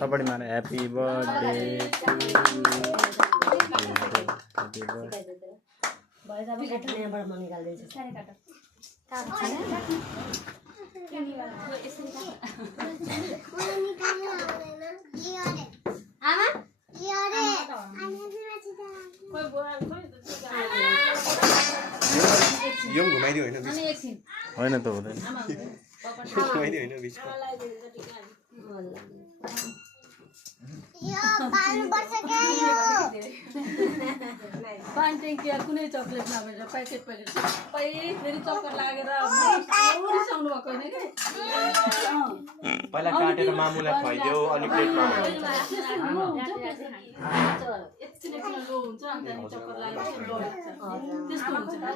थपडी मार happy birthday यो घुमाइदियो होइन होइन त हुँदैन घुमाइदियो होइन बिचमा कुनै चक्लेट नभएर प्याकेट सबै फेरि चक्कर लागेर रिसाउनु भएको होइन कि पहिला काटेर मामुलाई खुवाइदियो अनि प्लेटमा एकछिन लो हुन्छ अनि त्यहाँदेखि चक्कर लागेर त्यस्तो हुन्छ